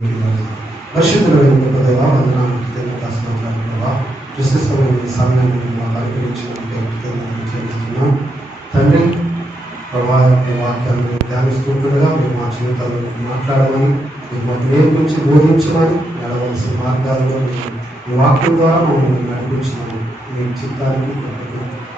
పరిశుద్ధమైన దేవ వందనాలు కృతజ్ఞతాస్తున్నా విశిష్టమైన సమయాన్ని మాకు అనుగ్రహించినందుకే కృతజ్ఞతలు చెల్లిస్తున్నాం తండ్రి. ప్రభా మీ వాక్యాలను ధ్యానిస్తుండగా మీరు మా జీవితాల్లో మాట్లాడమని మీరు మాకు నేర్పించి బోధించమని నడవలసిన మార్గాల్లో మీ వాక్యం ద్వారా మమ్మల్ని నడిపించమని మీ చిత్తానికి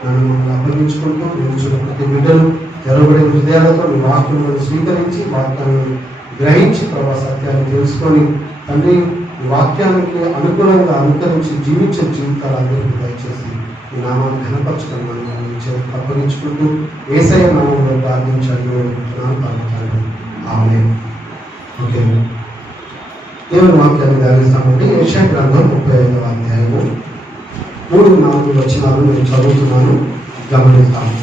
నన్ను మమ్మల్ని అప్పగించుకుంటూ నిలుచున్న ప్రతి బిడ్డలు తెరవబడిన హృదయాలతో మీ వాక్యాలను స్వీకరించి వాక్యాలను గ్రహించి ప్రభా సత్యాన్ని తెలుసుకొని తండ్రి ఈ వాక్యానికి అనుకూలంగా అనుకరించి జీవించే జీవితాలు అందరికీ దయచేసి ఈ నామాన్ని ఘనపరచుకొని మనం అప్పగించుకుంటూ యేసయ్య నామంలో ప్రార్థించాలని వేడుకుంటున్నాను తండ్రి. ఆమేన్. ఓకే, దేవుని వాక్యాన్ని ధ్యానిస్తామంటే యెషయా గ్రంథం 35వ అధ్యాయము 3-4 వచనాలు నేను చదువుతున్నాను, గమనిస్తాను.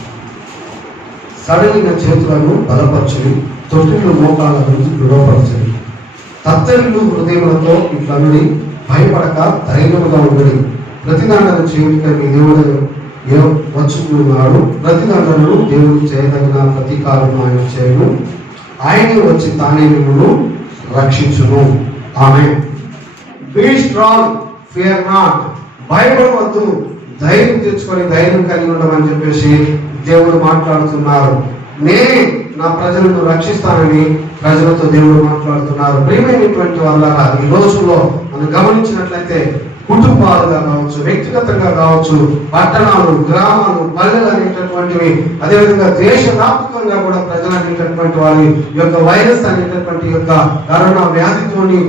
సడలిన చేతులను బలపరచుని, తొట్టిలో మోకాళ్ళను దృఢపరచని, తత్తరిల్లు హృదయములతో ఇట్లనుడి, భయపడక ధైర్యముగా ఉండడి. ప్రతిదండన చేయుటకై మీ దేవుడు వచ్చుకున్నాడు. ప్రతిదండనను దేవుడు చేయదగిన ప్రతీకారం ఆయన చేయను. ఆయనే వచ్చి తానే మిమ్మల్ని రక్షించును. Amen. Be strong, fear not. భయపడవద్దు, ధైర్యం తెచ్చుకొని ధైర్యం కలిగి ఉండమని చెప్పేసి దేవుడు మాట్లాడుతున్నారు. నేనే నా ప్రజలను రక్షిస్తానని ప్రజలతో దేవుడు మాట్లాడుతున్నారు. ప్రియమైనటువంటి వాళ్ళ ఈ రోజుల్లో మనం గమనించినట్లయితే కుటుంబాలుగా కావచ్చు, వ్యక్తిగతంగా కావచ్చు, పట్టణాలు, గ్రామాలు, పల్లెలు అనేటటువంటివి, అదేవిధంగా దేశవ్యాప్తంగా కూడా ప్రజలు అనేటటువంటి వారి యొక్క వైరస్ అనేటటువంటి యొక్క కరోనా వ్యాధితోని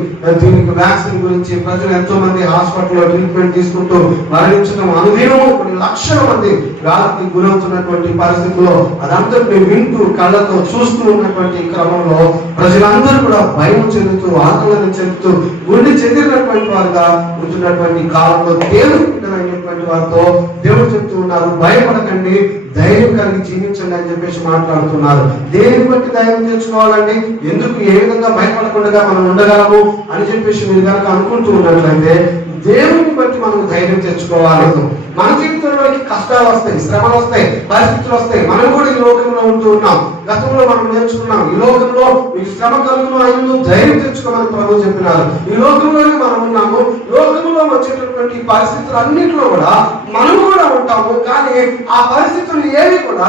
దీనికి వ్యాక్సిన్ గురించి ప్రజలు ఎంతో మంది హాస్పిటల్లో ట్రీట్మెంట్ తీసుకుంటూ మరణించడం, అనుదినము కొన్ని లక్షల మంది వ్యాధికి గురవుతున్నటువంటి పరిస్థితుల్లో అదంతటిని వింటూ కళ్ళతో చూస్తూ ఉన్నటువంటి క్రమంలో ప్రజలందరూ కూడా భయం చెందుతూ, ఆందోళన చెందుతూ, గుండె చెందినటువంటి వారుగా ఉంటున్నటువంటి కాలంలో దేవుడు అయినటువంటి వారితో దేవుడు చెప్తూ ఉన్నారు, భయపడకండి, ధైర్యం కలిగి జీవించండి అని చెప్పేసి మాట్లాడుతున్నారు. దేనిని బట్టి ధైర్యం తెచ్చుకోవాలండి? ఎందుకు, ఏ విధంగా భయపడకుండా మనం ఉండగలము అని చెప్పేసి మీరు కనుక అనుకుంటూ ఉన్నట్లయితే దేవుని బట్టి మనం ధైర్యం తెచ్చుకోవాలి. మన జీవితంలోకి కష్టాలు వస్తాయి, శ్రమలు వస్తాయి, పరిస్థితులు వస్తాయి. మనం కూడా ఈ లోకంలో ఉంటూ ఉన్నాం. గతంలో మనం నేర్చుకున్నాం, ఈ లోకంలో మీకు శ్రమ కలుగును, ఆయన ధైర్యం తెచ్చుకోమని ప్రభు చెప్పినారు. ఈ లోకంలోనే మనం ఉన్నాము. లోకంలో వచ్చేటటువంటి పరిస్థితులు అన్నింటిలో కూడా మనం కూడా ఉంటాము. కానీ ఆ పరిస్థితులు ఏవి కూడా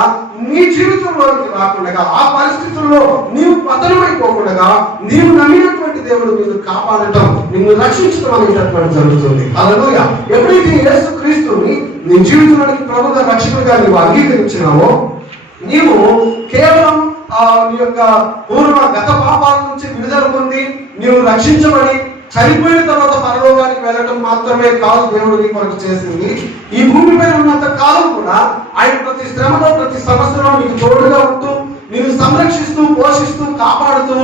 నీ జీవితంలోకి రాకుండా, ఆ పరిస్థితుల్లో నీవు పతనమైపోకుండా, నీవు నమ్మినటువంటి దేవుడు నిన్ను కాపాడటం, నిన్ను రక్షించడం అనేటటువంటి జరుగుతుంది. హల్లెలూయా. ఎప్పుడైతే యేసుక్రీస్తుని నీ జీవితంలోకి ప్రభుగా రక్షకుడిగా నీవు అంగీకరించినావో, నీవు కేవలం నీ యొక్క గత పాపాల నుంచి విడుదల పొంది నీవు రక్షించబడి చనిపోయిన తర్వాత పరలోకానికి వెళ్ళడం మాత్రమే కాదు దేవుడు నీ కొరకు చేసింది. ఈ భూమిపై ఉన్నంత కాలం కూడా ఆయన ప్రతి శ్రమలో, ప్రతి సమస్యలో నీకు తోడుగా ఉంటూ, నేను సంరక్షిస్తూ, పోషిస్తూ, కాపాడుతూ,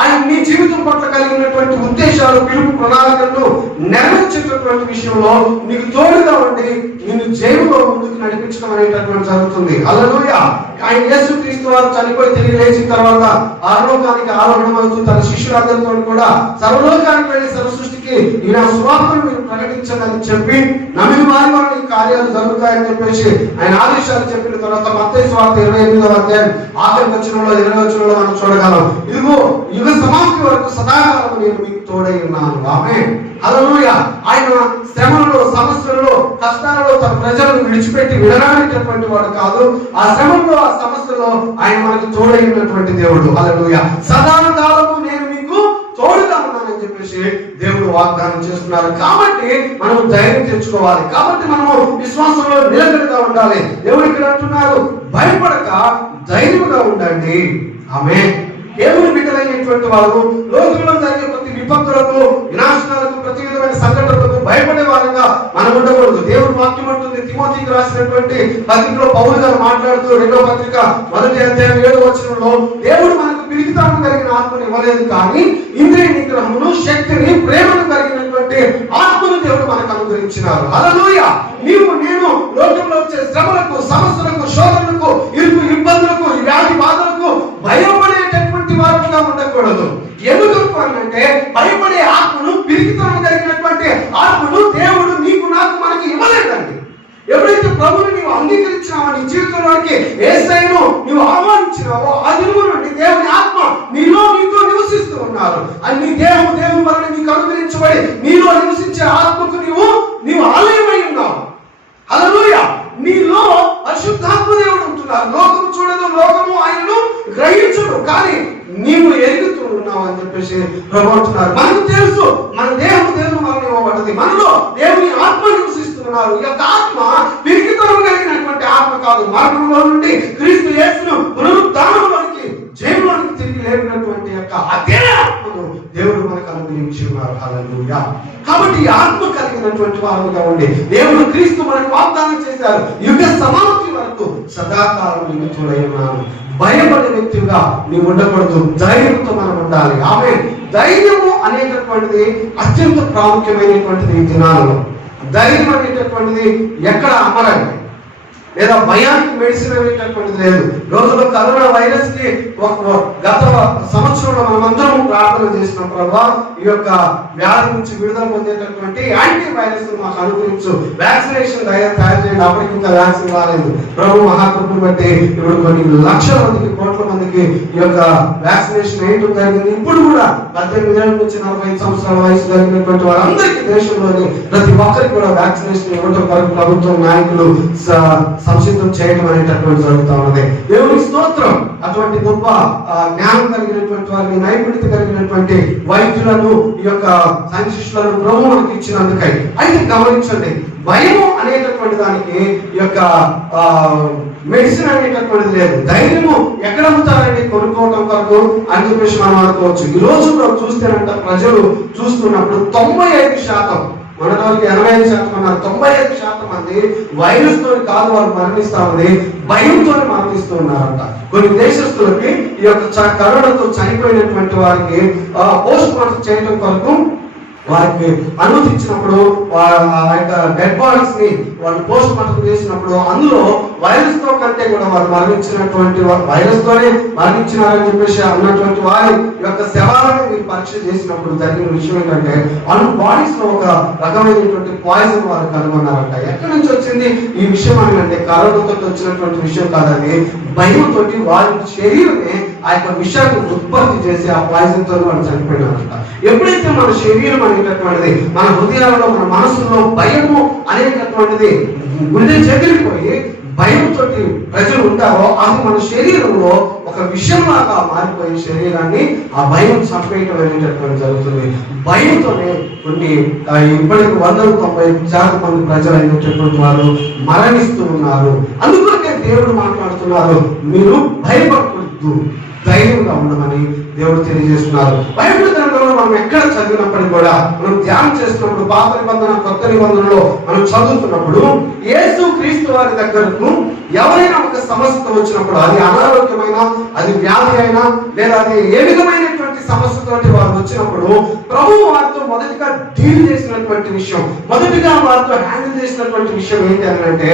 ఆయన నీ జీవితం పట్ల కలిగినటువంటి ఉద్దేశాలు, పిలుపు, ప్రణాళికలను నెరవేర్చేటటువంటి విషయంలో నీకు తోడుగా ఉండి నిన్ను జైలులో ముందుకు నడిపించడం అనేటటువంటి జరుగుతుంది. హల్లెలూయా. ఆయన యేసుక్రీస్తు వారు చనిపోయి తిరిగి లేచిన తర్వాత పరలోకానికి ఆరోహణమవుతూ తన శిష్యులందరితో కూడా సర్వలోకానికి వెళ్ళి సర్వసృష్టికి ఈయన సువార్తను మీరు ప్రకటించదని చెప్పి నమ్మిన వారి కార్యాలు జరుగుతాయని చెప్పేసి ఆయన ఆదేశాలు చెప్పిన తర్వాత మత్తయి సువార్త 28వ అధ్యాయం ఆఖరి వచనంలో 20వ వచనంలో మనం చూడగలం, ఇదిగో యుగ సమాప్తి వరకు సదాకాలం నేను మీకు తోడై ఉన్నాను. ఆమేన్. హల్లెలూయా. ఆయన శ్రమలలో, సమస్యలలో, కష్టాలలో తన ప్రజలను విడిచిపెట్టి విడనాడేటటువంటి వాడు కాదు. ఆ శ్రమంలో, ఆ సమస్యలో ఆయన మనకు తోడై ఉన్నటువంటి దేవుడు. హల్లెలూయా. సదాకాలము నేను మీకు తోడుగా ఉన్నానని చెప్పేసి దేవుడు వాగ్దానం చేస్తున్నారు. కాబట్టి మనం ధైర్యం తెచ్చుకోవాలి. కాబట్టి మనము విశ్వాసంలో నిలకడగా ఉండాలి. దేవుడు ఇక్కడ అంటున్నారు, భయపడక ధైర్యంగా ఉండండి. ఆమేన్. దేవుని బిడ్డలైనటువంటి వారు లోకంలో జరిగే ప్రతి విపత్తులకు, వినాశనాలకు, ప్రతి విధమైన సంఘటనలకు భయపడే వారంగా మనం ఉండకూడదు. దేవుడు వాక్యం అంటుంది, తిమోతికి రాసినటువంటి పత్రికలో పౌలు గారు మాట్లాడుతూ 2వ పత్రిక 1వ అధ్యాయం 7వ వచనంలో, దేవుడు మనకు పిరికితనం కలిగిన ఆత్మను ఇవ్వలేదు, కానీ ఇంద్రియ నిగ్రహమును, శక్తిని, ప్రేమను కలిగినటువంటి ఆత్మను దేవుడు మనకు అనుగ్రహించినారు. హల్లెలూయా. నీవు నేను లోకంలో వచ్చే శ్రమలకు, సమస్యలకు, శోధనలకు, ఇరుకు ఇబ్బందులకు, వ్యాధి బాధలకు భయపడేటటువంటి వారుగా ఉండకూడదు. ఎందుకు అంటే భయపడే ఆత్మను, పిరికితనం కలిగినటువంటి ఆత్మను దేవుడు నీకు, నాకు, మనకి ఇవ్వలేదండి. ఎప్పుడైతే ప్రభువుని నీవు అంగీకరించినావో, నీ జీవితంలోకి యేసయ్యను నీవు ఆహ్వానించినావో, ఆ దినము నుండి దేవుని ఆత్మ నీలో, నీతో నివసిస్తూ ఉన్నారు. అన్ని దేవుని వలన నీకు అనుగ్రహించబడి నీలో నివసించే ఆత్మకు నీవు ఆలయమై ఉన్నావు. హల్లెలూయా. నీలో పరిశుద్ధాత్మ దేవుడు ఉంటున్నారు. లోకము చూడదు, లోకము ఆయనను గ్రహించడు, కానీ నీవు ఎరుగుతూ ఉన్నావు అని చెప్పేసి ప్రభుత్తున్నారు. మనకు తెలుసు మన దేవుని వలన ఇవ్వబడ్డది. మనలో దేవుని ఆత్మ నివసిస్తున్నారు. ఈ యొక్క ఆత్మ పిరికితనం కలిగినటువంటి ఆత్మ కాదు. మరణంలో నుండి క్రీస్తు యేసును పునరుద్ధానంలోనికి జీవంలోనికి తిరిగి లేపినటువంటి యొక్క అదే ఆత్మను దేవుడు మనకు అనుగ్రహించి ఉన్నారు. హల్లెలూయా. కాబట్టి ఈ ఆత్మ కలిగినటువంటి వారుగా ఉండి దేవుడు క్రీస్తు మనకు వాగ్దానం చేశారు, యుగ సమాప్తి వరకు సదాకాలం నీకు తోడై ఉన్నాను. భయపడే వ్యక్తిగా నీవు ఉండకూడదు, ధైర్యంతో మనం ఉండాలి. ఆమె ధైర్యము అనేటటువంటిది అత్యంత ప్రాముఖ్యమైనటువంటిది. ఈ దినాలలో ధైర్యం అనేటటువంటిది ఎక్కడ అమరండి, లేదా భయానికి మెడిసిన్ అనేటటువంటిది లేదు. రోజుల్లో కరోనా వైరస్ కి గత సంవత్సరంలో మనమందరం ప్రార్థన చేసిన ప్రభా ఈ యొక్క వ్యాధి నుంచి విడుదల పొందేటటువంటి యాంటీ వైరస్ మాకు అనుగ్రహించు, వ్యాక్సినేషన్ తయారు చేయండి. అప్పటికి ఇంకా వ్యాక్సిన్ రాలేదు. ప్రభు మహాకృపను బట్టి ఇప్పుడు కొన్ని లక్షల మందికి, కోట్ల మందికి ఈ యొక్క వ్యాక్సినేషన్ వేయడం జరిగింది. ఇప్పుడు కూడా 18 ఏళ్ళ నుంచి 45 సంవత్సరాల వయసు కలిగినటువంటి వారందరికీ దేశంలోని ప్రతి ఒక్కరికి కూడా వ్యాక్సినేషన్ ఇవ్వడం వరకు ప్రభుత్వం నాయకులు సంసిద్ధం చేయడం అనేటటువంటి జరుగుతూ ఉన్నది. దేవునికి స్తోత్రం. అటువంటి గొప్ప జ్ఞానం కలిగినటువంటి వారిని, నైపుణ్యత కలిగినటువంటి వైద్యులను, ఈ యొక్క సైంటిస్టులను ప్రభు మనకి ఇచ్చినందుకై. అయితే గమనించండి, భయము అనేటటువంటి దానికి ఈ యొక్క మెడిసిన్ అనేటటువంటిది లేదు. ధైర్యము ఎక్కడ అమ్ముతారండి? కొనుక్కోవడం కొరకు అని చెప్పేసి మనం అనుకోవచ్చు. ఈ రోజు చూస్తేనంట ప్రజలు చూస్తున్నప్పుడు 95%, మన వాళ్ళకి 85% అన్నారు, 95% మంది వైరస్ తో కాదు వారు మరణిస్తా ఉంది, భయంతో మరణిస్తూ ఉన్నారంట. కొన్ని దేశస్తులకి ఈ యొక్క కరోనాతో చనిపోయినటువంటి వారికి పోస్ట్ మార్టం చేయడం కొరకు వారికి అనుమతించినప్పుడు డెడ్ బాడీస్ ని వాళ్ళు పోస్ట్ మార్టం చేసినప్పుడు అందులో వైరస్ తో కంటే కూడా వారు మరణించినటువంటి వైరస్ తోనే మరణించినారని చెప్పేసి అన్నటువంటి వారి యొక్క శవాలను మీరు పరీక్ష చేసినప్పుడు జరిగిన విషయం ఏంటంటే వాళ్ళ బాడీస్ లో ఒక రకమైనటువంటి పాయిజన్ వారు కనుగొన్నారంట. ఎక్కడి నుంచి వచ్చింది ఈ విషయం అని అంటే కరోనాతో వచ్చినటువంటి విషయం కాదని భయంతో వారి శరీరమే ఆ యొక్క విషయాన్ని ఉత్పత్తి చేసి ఆ పాయిజన్ తో వాళ్ళు చనిపోయినారంట. ఎప్పుడైతే మన శరీరం అనేటటువంటిది, మన హృదయాలలో, మన మనసులో భయము అనేటటువంటిది గుండె చెదిరిపోయి భయంతో ప్రజలు ఉంటారో అది మన శరీరంలో ఒక విషయంలాగా మారిపోయి శరీరాన్ని ఆ భయం చంపేయటం అనేటటువంటి జరుగుతుంది. భయంతోనే కొన్ని ఇప్పటికి 190% మంది ప్రజలు అయినటువంటి వారు మరణిస్తూ ఉన్నారు. అందుకొరకే దేవుడు మాట్లాడుతున్నారు, మీరు భయపడకూడదు, ధైర్యంగా ఉండమని దేవుడు తెలియజేస్తున్నారు. బైబిల్ గ్రంథంలో మనం ఎక్కడ చదివినప్పటికీ కూడా, మనం ధ్యానం చేస్తున్నప్పుడు, పాత నిబంధన కొత్త నిబంధనలో మనం చదువుతున్నప్పుడు యేసు క్రీస్తు వారి దగ్గరకు ఎవరైనా ఒక సమస్యతో వచ్చినప్పుడు, అది అనారోగ్యమైన, అది వ్యాధి అయినా, లేదా అది ఏ విధమైనటువంటి సమస్యతోటి వారు వచ్చినప్పుడు ప్రభువు వారితో మొదటిగా డీల్ చేసినటువంటి విషయం, మొదటిగా వారితో హ్యాండిల్ చేసినటువంటి విషయం ఏంటి అని అంటే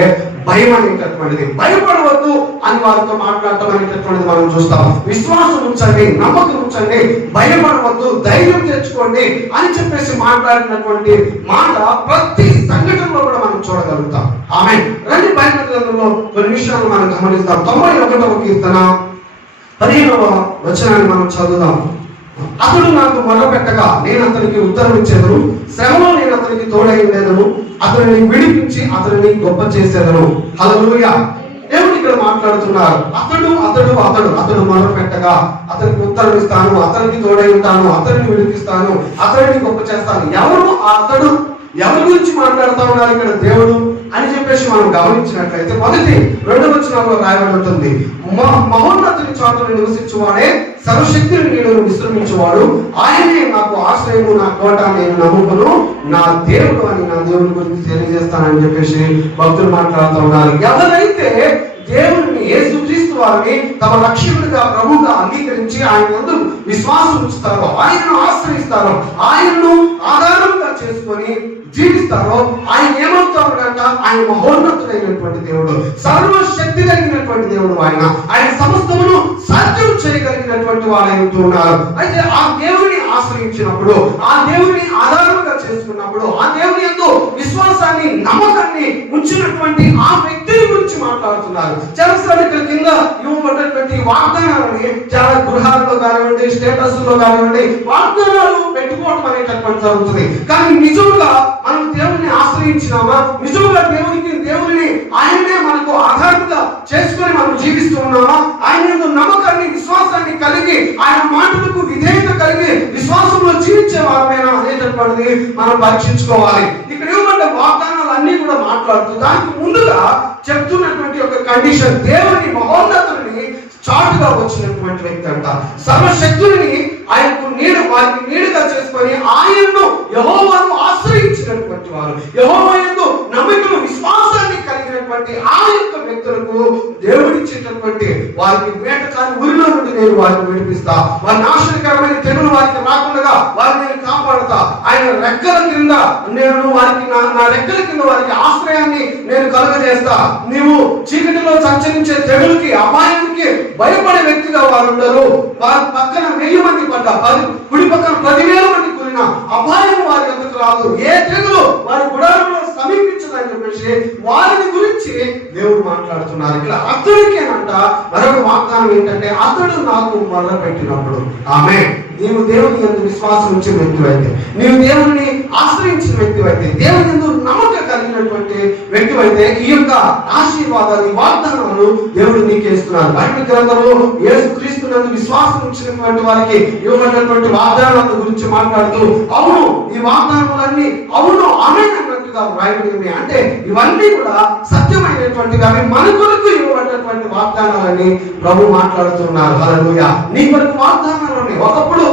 భయం అనేటటువంటిది. భయపడవద్దు అని వారితో మాట్లాడటం అనేటటువంటిది మనం చూస్తాం. విశ్వాసం ఉంచండి, నమ్మకం ఉంచండి, భయపడవద్దు, ధైర్యం తెచ్చుకోండి అని చెప్పేసి మాట్లాడినటువంటి మాట ప్రతి సంఘటనలో కూడా మనం చూడగలుగుతాం. ఆమేన్. రండి బైబిల్ గ్రంథంలో కొన్ని విషయాలు మనం గమనిస్తాం. 91వ కీర్తన 15వ వచనాన్ని మనం చదువుదాం. అతడు నాకు మొరపెట్టగా నేను అతనికి ఉత్తరం ఇచ్చేదను, శ్రమలో నేను అతనికి తోడై ఉండేదను, అతనిని విడిపించి అతనిని గొప్ప చేసేదను. హల్లెలూయా. దేవుడు ఇక్కడ మాట్లాడుతున్నారు. అతడు మొరపెట్టగా అతనికి ఉత్తరం ఇస్తాను, అతనికి తోడై ఉంటాను, అతనిని విడిపిస్తాను, అతనిని గొప్ప చేస్తాను. ఎవరు అతడు? ఎవరి గురించి మాట్లాడుతూ ఉన్నారు ఇక్కడ దేవుడు అని చెప్పేసి మనం గమనించినట్లయితే మొదటి 2వ వచనంలో రాయబడి ఉంటుంది, మహోన్నతుని చోటను నివసించువాడే, సర్వశక్తిని నీడను విశ్రమించువాడు, ఆయనే నాకు ఆశ్రయము, నా కోట, నేను నమ్ముకును, నా దేవుడు అని నా దేవుడి గురించి తెలియజేస్తానని చెప్పేసి భక్తులు మాట్లాడుతూ ఉన్నారు. ఎవరైతే దేవుడిని, యేసుక్రీస్తు వారిని తమ రక్షకుడిగా, ప్రభువుగా అంగీకరించి ఆయన యందు విశ్వాసం ఉంచుతారో, ఆయనను ఆశ్రయిస్తారో, ఆయనను ఆధారంగా చేసుకొని జీవిస్తారో, ఆయన ఏమవుతారంట? ఆయన మహోన్నతుడైనటువంటి దేవుడు, సర్వశక్తి కలిగినటువంటి దేవుడు, ఆయన సమస్తమును సాధ్యం చేయగలిగినటువంటి వారు అవుతున్నారు. అయితే ఆ దేవుని ఆశ్రయించినప్పుడు, ఆ దేవుని ఆధారంగా చేసుకున్నప్పుడు, ఆ దేవుని యందు విశ్వాసం విశ్వాసాన్ని, నమ్మకాన్ని ఉంచినటువంటి ఆ వ్యక్తిని గురించి మాట్లాడుతున్నారు. చాలాసార్లు ఇక్కడ కింద ఇవ్వబడినటువంటి వాగ్దానాలని చాలా గృహాల్లో కానివ్వండి, స్టేటస్లో కానివ్వండి, వాగ్దానాలు పెట్టుకోవడం అనేటటువంటి జరుగుతుంది. కానీ నిజంగా మనం దేవుని ఆశ్రయించినామా? నిజంగా దేవుని ఆయనే మనకు ఆధారంగా చేసుకొని మనం జీవిస్తూ ఉన్నామా? ఆయన నమ్మకాన్ని, విశ్వాసాన్ని కలిగి, ఆయన మాటలకు విధేయత కలిగి విశ్వాసంలో జీవించే వారమేనా అనేటటువంటిది మనం పరీక్షించుకోవాలి. ఇక్కడ ఏమంటే వాగ్దానాలు అన్ని కూడా మాట్లాడుతూ దానికి ముందుగా చెప్తున్నటువంటి ఒక కండిషన్, దేవుని మహోన్నతుని చాటుగా వచ్చినటువంటి వ్యక్తి అంట. సర్వశక్తుని ఆయనకు వారికి నీడగా చేసుకొని ఆయన్ను యెహోవాను ఆశ్రయించినటువంటి వారు, యెహోవా యందు నమ్మకము, విశ్వాసాన్ని కలిగినటువంటి ఆ యొక్క వ్యక్తులకు దేవుడిచ్చేటటువంటి వారికి వేటకాని ఊరిలో నుండి నేను వారిని విడిపిస్తా, వారి నాశనకరమైన తెగులు వారికి రాకుండా వారిని నేను కాపాడుతా, ఆయన రెక్కల కింద నేను వారికి నా రెక్కల కింద వారికి ఆశ్రయాన్ని నేను కలుగజేస్తా. నీవు చీకటిలో సంచరించే తెగులుకి, అపాయానికి భయపడే వ్యక్తిగా వారు ఉండరు. వారి పక్కన 1000 మంది పడ్డా, కుడి పక్కన 10,000 మంది కూలిన అపాయం వారి ఎందుకు రాదు, ఏ తెగులు వారి గుడారంలో సమీపించదని చెప్పేసి వారిని గురించి దేవుడు మాట్లాడుతున్నారు. ఇక్కడ అతడికేనంట మరొక వాగ్దానం ఏంటంటే, అతడు నాకు మొర్ర పెట్టినప్పుడు, ఆమె నీవు దేవుని యందు విశ్వాసం ఉంచిన వ్యక్తి అయితే, నీవు దేవుని ఆశ్రయించిన వ్యక్తి అయితే, దేవుని యందు నమ్మకం కలిగినటువంటి వ్యక్తి అయితే, ఈ యొక్క ఆశీర్వాదాలు, ఈ వాగ్దానాలు దేవుడు నీకే ఇస్తున్నారు. బైబిల్ గ్రంథంలో యేసుక్రీస్తు నందు విశ్వాసం ఉంచినటువంటి వారికి ఇవ్వబడినటువంటి వాగ్దానాల గురించి మాట్లాడుతూ, అవును ఈ వాగ్దానాలన్నీ అవును ఆమేన్ అన్నట్టుగా వ్రాయబడినవి. అంటే ఇవన్నీ కూడా సత్యమైనటువంటివి, అవి మన కొరకు ఇవ్వబడినటువంటి వాగ్దానాలని ప్రభు మాట్లాడుతున్నారు. హల్లెలూయా. నీ కొరకు వాగ్దానాలు ఉన్నాయి. ఒకప్పుడు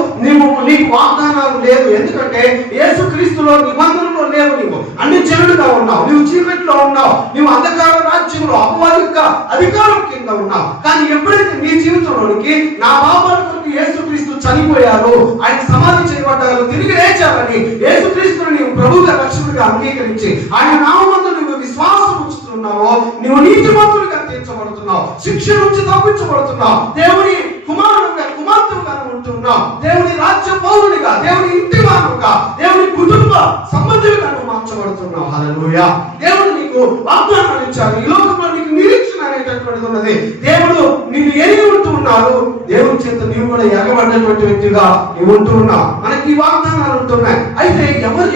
నీకు వాగ్దానాలు లేదు, ఎందుకంటే యేసుక్రీస్తులో నిబంధనలో లేవు. నీవు అన్ని చెడుగా ఉన్నావు, నీవు చీకట్లో ఉన్నావు, నీవు అంధకార రాజ్యంలో అపవాది యొక్క అధికారం కింద ఉన్నావు. కానీ ఎప్పుడైతే నీ జీవితంలోనికి నా పాపాల కొరకు యేసుక్రీస్తు చనిపోయారు, ఆయన సమాధి చేయబడ్డారు, తిరిగి లేచారని యేసుక్రీస్తుని నీవు ప్రభువుగా రక్షకుడిగా అంగీకరించి ఆయన నామమందు నువ్వు విశ్వాసం ఉంచుతున్నావో, నువ్వు నీతిమంతుడిగా తీర్చబడుతున్నావు, శిక్ష నుంచి తప్పించబడుతున్నావు, దేవుని కుమారుడుగా, కుమార్తెగా ఉంటున్నావు, దేవుని రాజ్య పౌరునిగా, దేవుని ఇంటి వారుగా, దేవుని కుటుంబ సంబంధులుగా నువ్వు మార్చబడుతున్నావు. హల్లెలూయా. దేవుడు నీకు వాగ్దానాలు ఇచ్చారు. ఈ లోకంలో నీకు నిరీక్షణ అనేటటువంటిది ఉన్నది. దేవుడు నిన్ను ఎరిగి ఉంటూ ఉన్నారు. దేవుని చేత నీవు కూడా ఎగబడినటువంటి వ్యక్తిగా నీవు ఉంటూ ఉన్నావు. మనకి ఈ వాగ్దానాలు ఉంటున్నాయి. అయితే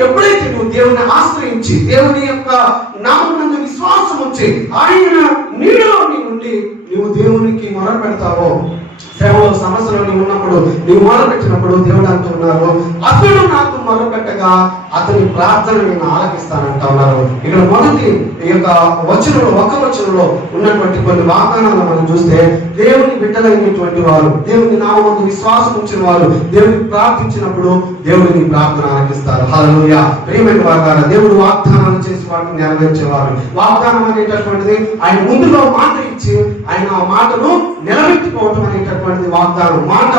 ఎప్పుడైతే నువ్వు దేవుని ఆశ్రయించి, దేవుని యొక్క నామమునందు విశ్వాసం ఉంచి, ఆయన నీడలో ఉండి నువ్వు దేవునికి మొర పెడతావో, శ్రమలో సమస్యలో నీవు ఉన్నప్పుడు, నీవు మొర పెట్టినప్పుడు దేవుడు అంటున్నారు, అతడు నాకు మొర పెట్టగా అతని ప్రార్థన నేను ఆలకిస్తానంటా ఉన్నారు. ఇక్కడ మొదటి ఈ యొక్క వచనంలో, ఒక వచనంలో ఉన్నటువంటి కొన్ని వాగ్దానాలను మనం చూస్తే, దేవుని బిడ్డలైనటువంటి వారు, దేవుని నామమునందు విశ్వాసం ఉంచిన వారు దేవునికి ప్రార్థించినప్పుడు దేవుడిని ప్రార్థన ఆలకిస్తారు. హల్లెలూయా. ప్రియమైన వారు, దేవుడు వాగ్దానాలు చేసి వాటిని నెరవేర్చేవారు. వాగ్దానం అనేటటువంటిది ఆయన ముందులో మాట ఇచ్చి ఆయన ఆ మాటను నిలబెట్టుకోవటం అనేటటువంటిది వాగ్దానం. మాట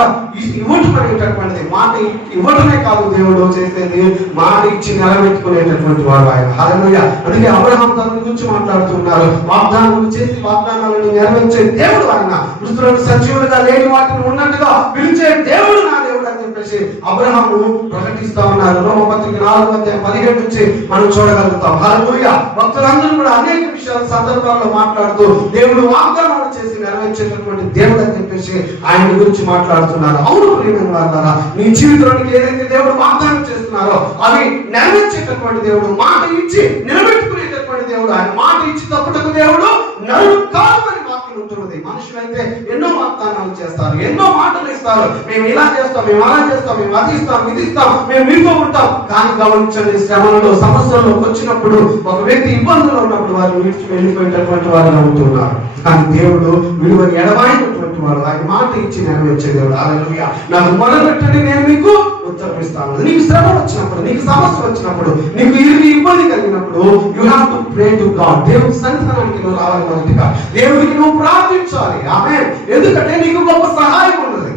ఇవ్వటం అనేటటువంటిది, మాట ఇవ్వటమే కాదు దేవుడు చేసేది, మాట ఇచ్చి నిలబెట్టుకునేటటువంటి వాడు ఆయన. హల్లెలూయా. అందుకే అబ్రహాము తన గురించి మాట్లాడుతున్నారు, వాగ్దానాలు చేసి వాగ్దానాలను నెరవేర్చే దేవుడు ఆయన, మృతులను సజీవులుగా లేని వాటిని ఉన్నట్టుగా పిలిచే దేవుడు నా దేవుడు అని చెప్పేసి అబ్రహాము ప్రకటిస్తా ఉన్నారు. రోమపత్రిక 4:17 నుంచి మనం చూడగలుగుతాం. హల్లెలూయా. భక్తులందరూ కూడా అనేక విషయాల సందర్భాల్లో మాట్లాడుతూ దేవుడు వాగ్దానాలు చేసి నెరవేర్చేటటువంటి దేవుడు అని చెప్పేసి ఆయన గురించి మాట్లాడుతున్నారు. అవును ప్రియమైన వారులారా, నీ జీవితంలోకి ఏదైతే దేవుడు వాగ్దానం చేస్తున్నారో అవి నెరవేర్చేటటువంటి దేవుడు, మాట ఇచ్చి నిలబెట్టుకునేటటువంటి దేవుడు. ఆయన మాట ఇచ్చి తప్పుటకు దేవుడు నరుడు కాదు అని వాక్యం ఉంటున్నది. మనుషులైతే ఎన్నో వాగ్దానాలు చేస్తారు, ఎన్నో మాటలు ఇస్తారు, మేము ఇలా చేస్తాం, మేము అలా చేస్తాం, మేము అది ఇస్తాం, ఇది ఇస్తాం, మేము మీతో ఉంటాం. కానీ గమనించండి, శ్రమలలో సమస్యల్లో వచ్చినప్పుడు, ఒక వ్యక్తి ఇబ్బందులు ఉన్నప్పుడు వారు విడిచి వెళ్ళిపోయేటటువంటి వారుగా ఉంటున్నారు. కానీ దేవుడు విలువని ఎడబాయినటువంటి వాడు, ఆయన మాట ఇచ్చి నెరవేర్చే దేవుడు. హల్లెలూయా. నాకు మొదలుపెట్టండి, నేను మీకు ఉత్తరం ఇస్తాను. నీకు శ్రమ వచ్చినప్పుడు, నీకు సమస్య వచ్చినప్పుడు, నీకు ఇబ్బంది కలిగినప్పుడు you have to pray to God. దేవుడి సన్నిధానానికి నువ్వు రావాలి. మొదటిగా దేవుడికి నువ్వు ప్రార్థించాలి. ఆమేన్. ఎందుకంటే నీకు గొప్ప సహాయం ఉన్నది.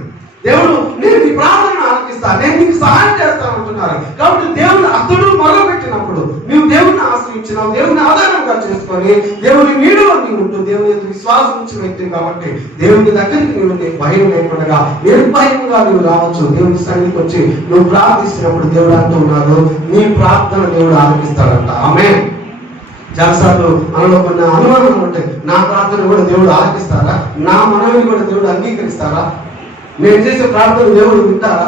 దేవుడు నేను నీ ప్రార్థన ఆలకిస్తాను, నేను నీకు సహాయం చేస్తాను అంటున్నారు. కాబట్టి దేవుడు అతడు మొదలుపెట్టి విడిచిపెట్టినప్పుడు, నీవు దేవుని ఆశ్రయించినావు, దేవుని ఆధారంగా చేసుకొని దేవుని నీడలో నీవు ఉంటూ దేవుని యొక్క విశ్వాసం ఉంచిన వ్యక్తి కాబట్టి దేవుని దగ్గరికి నీవు భయం లేకుండా నిర్భయంగా నువ్వు రావచ్చు. దేవుని సన్నిధికి వచ్చి నువ్వు ప్రార్థిస్తున్నప్పుడు దేవుడు అంటూ ఉన్నారు, నీ ప్రార్థన దేవుడు ఆలకిస్తాడంట. ఆమేన్. చాలాసార్లు మనలో కొన్ని అనుమానాలు ఉంటాయి. నా ప్రార్థన కూడా దేవుడు ఆలకిస్తారా? నా మనవిని కూడా దేవుడు అంగీకరిస్తారా? నేను చేసే ప్రార్థన దేవుడు వింటారా?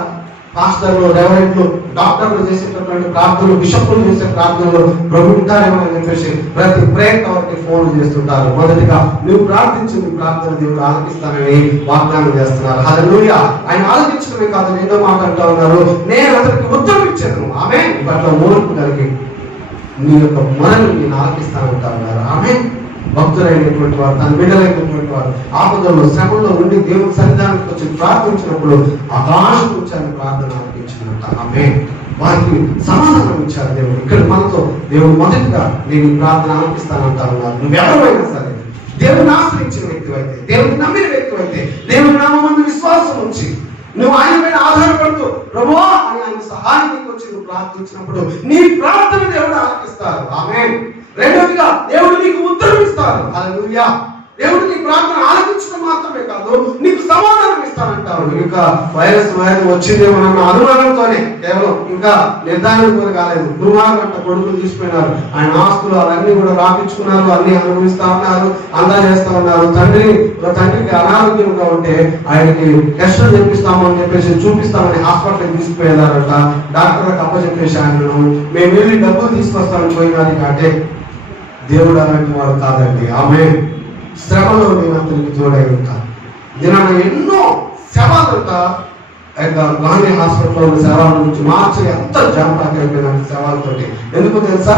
పాస్టర్లు, రెవరెంట్లు, డాక్టర్లు చేసేటటువంటి ప్రార్థనలు, బిషప్లు చేసే ప్రార్థనలు ప్రభు వింటారేమో అని చెప్పేసి ప్రతి ప్రేయర్ టవర్కి ఫోన్లు చేస్తుంటారు. మొదటిగా నువ్వు ప్రార్థించింది ప్రార్థన దేవుడు ఆలకిస్తానని వాగ్దానం చేస్తున్నారు. హల్లెలూయా. ఆయన ఆలకించడమే కాదు, ఎన్నో మాట అంటూ ఉన్నారు, నేను అతనికి ఉత్తరం ఇచ్చాను. ఆమేన్. పట్ల ఓర్పు కలిగి నీ యొక్క మనల్ని నేను ఆలకిస్తానంటా ఉన్నారు. ఆమేన్. భక్తులైనటువంటి వారు, తన బిడ్డలైనటువంటి వారు ఆపదల్లో, శ్రమంలో ఉండి దేవుని సన్నిధానానికి వచ్చి ప్రార్థించినప్పుడు ఆకాశం నుంచి ఆయన ప్రార్థన ఆలకించినట్ట. ఆమేన్. వారికి సమాధానం ఇచ్చారు దేవుడు. ఇక్కడ మనతో దేవుడు మొదటిగా నేను ప్రార్థన ఆలకిస్తానంటా ఉన్నారు. నువ్వెవరైనా సరే, దేవుని ఆశ్రయించిన వ్యక్తి అయితే, దేవుని నమ్మిన వ్యక్తి అయితే, దేవుని నామమందు విశ్వాసం ఉంచి నువ్వు ఆయన మీద ఆధారపడుతూ ప్రభువా అని ఆయన సహాయానికి వచ్చి నువ్వు ప్రార్థించినప్పుడు నీ ప్రార్థన దేవుడు ఆలకిస్తారు. ఆమేన్. రెండవదిగా దేవుడు నీకు ఉత్తరం ఇస్తారు. హల్లెలూయా. దేవుడు నీ ప్రార్థన ఆలకించడం మాత్రమే కాదు, నీకు సమాధానం ఇస్తానంటారు. ఇంకా వైరస్ వచ్చిందేమోనన్న అనుమానంతోనే కేవలం ఇంకా నిర్ధారణ కూడా కాలేదు. దుర్మార్గంట కొడుకులు తీసుకున్నారు, ఆయన ఆస్తులు అవన్నీ కూడా రాపించుకున్నారు, అన్ని అనుభవిస్తా ఉన్నారు, అందా చేస్తా ఉన్నారు. తండ్రికి అనారోగ్యంగా ఉంటే ఆయనకి టెస్టులు చేపిస్తాము అని చెప్పేసి చూపిస్తామని హాస్పిటల్కి తీసుకుపోయేదారంట. డాక్టర్లకు అప్పచెప్పేసి ఆయనను మేము వెళ్ళి డబ్బులు తీసుకొస్తామని పోయినారు. అంటే దేవుడు అలాంటి వాడు కాదండి. ఆమె శ్రమలో నేను అతనికి తోడై ఉంటాను. నేను ఎన్నో శవాలంట గాంధీ హాస్పిటల్లో ఉన్న శవాల నుంచి మార్చి ఎంత జాగ్రత్తగా అయిపోయిన శవాలతోటి. ఎందుకు తెలుసా?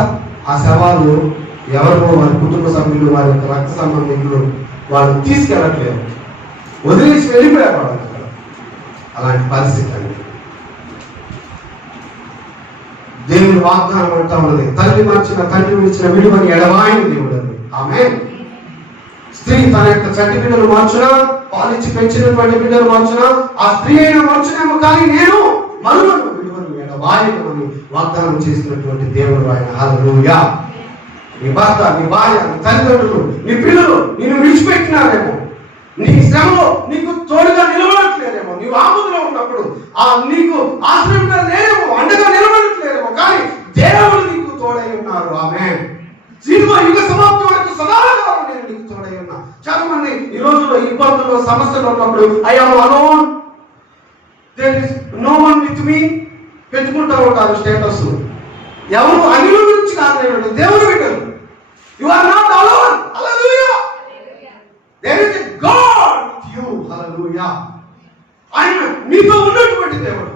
ఆ శవాలు ఎవరికో వారి కుటుంబ సభ్యులు, వారి యొక్క రక్త సంబంధికులు వాళ్ళు తీసుకెళ్ళట్లేదు, వదిలేసి వెళ్ళిపోయేవాడు. అలాంటి పరిస్థితి అండి. దేవుని వాగ్దానం అంటా ఉన్నది, తండ్రి మార్చిన తండ్రి విడిచిన విలువని ఎడవాయిన దేవుడు అని. ఆమేన్. స్త్రీ తన యొక్క చంటి బిడ్డలు మార్చునా, పాలించి పెంచినటువంటి బిడ్డలు మార్చునా, ఆ స్త్రీ అయినా మార్చునేమో, కానీ నేను మరువను విలువను ఎడవాయను అని వాగ్దానం చేసినటువంటి దేవుడు ఆయన. హల్లెలూయా. నీ భర్త, నీ భార్య, నీ తల్లిదండ్రులు, నీ పిల్లలు నిన్ను విడిచిపెట్టినారేమో, నీ శ్రమలో నీకు తోడుగా నిలబడట్లేదేమో, నీవు ఆపదలో ఉన్నప్పుడు నీకు ఆశ్రయంగా లేరేమో, అండగా నిలబడట్లేరేమో, కానీ దేవుడు నీకు తోడై ఉన్నారు. ఆమేన్. యుగ సమాప్తి వరకు సదాకాలం నేను నీకు తోడై ఉన్నా. చాలా మంది ఈ రోజుల్లో ఇబ్బందుల్లో, సమస్యలు ఉన్నప్పుడు I am alone, there is no one with me పెట్టుకుంటూ ఉంటారు స్టేటస్. ఎవరు అన్యుల గురించి కాదు, దేవుని బిడ్డలు. You are not alone. Hallelujah. There is a God with you. Hallelujah. ఆయన నీతో ఉన్నటువంటి దేవుడు.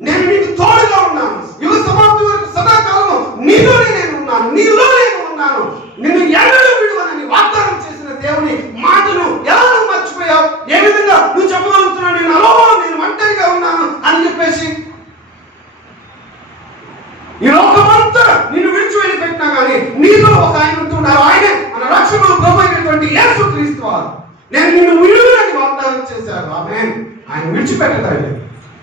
నేను నీకు తోడుగా ఉన్నాను. యుగ సమాప్తి వరకు సదాకాలం నీలోనే నేను ఉన్నాను, నీలో నేను ఉన్నాను, నిన్ను ఎన్నడూ విడువనని వాగ్దానం చేసిన దేవుని మాటను ఎలా నువ్వు మర్చిపోయావు? ఏ విధంగా నువ్వు చెప్పగలుగుతున్నావు నేను అలోన్, నేను ఒంటరిగా ఉన్నాను అని చెప్పేసి? ఈ లోకమంతా నిన్ను విడిచి వెళ్ళిపెట్టినా కానీ నీలో ఒక ఆయన ఉంటున్నారు. ఆయనే మన రక్షకుడు ప్రభు అయినటువంటి యేసుక్రీస్తు వారు. నేను నిన్ను విడువనని వాగ్దానం చేశారు. ఆమేన్. ఆయన విడిచిపెట్టలేదు.